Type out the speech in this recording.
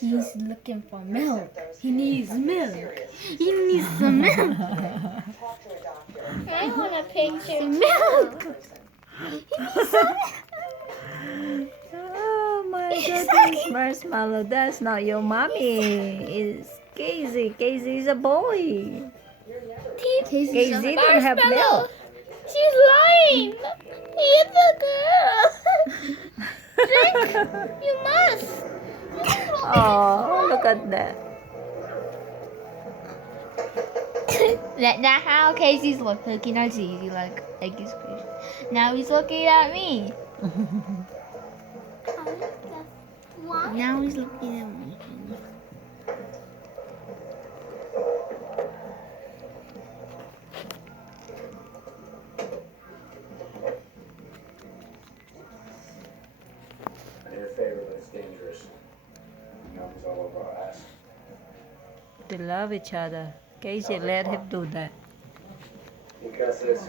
He's looking for milk. He needs milk. He needs some milk. I want a picture. Some milk. He needs some milk. Oh my goodness, Marshmallow, that's not your mommy. It's Casey. Casey is a boy. Casey don't have milk. She's lying. He's a girl. Drink. You must. Oh, look at that. That's how Casey's looking at Gigi like he's crazy. Now he's looking at me. Now he's looking at me. In your favor, but it's dangerous. You know, it's all over our ass. They love each other. Casey let him do that. Because it's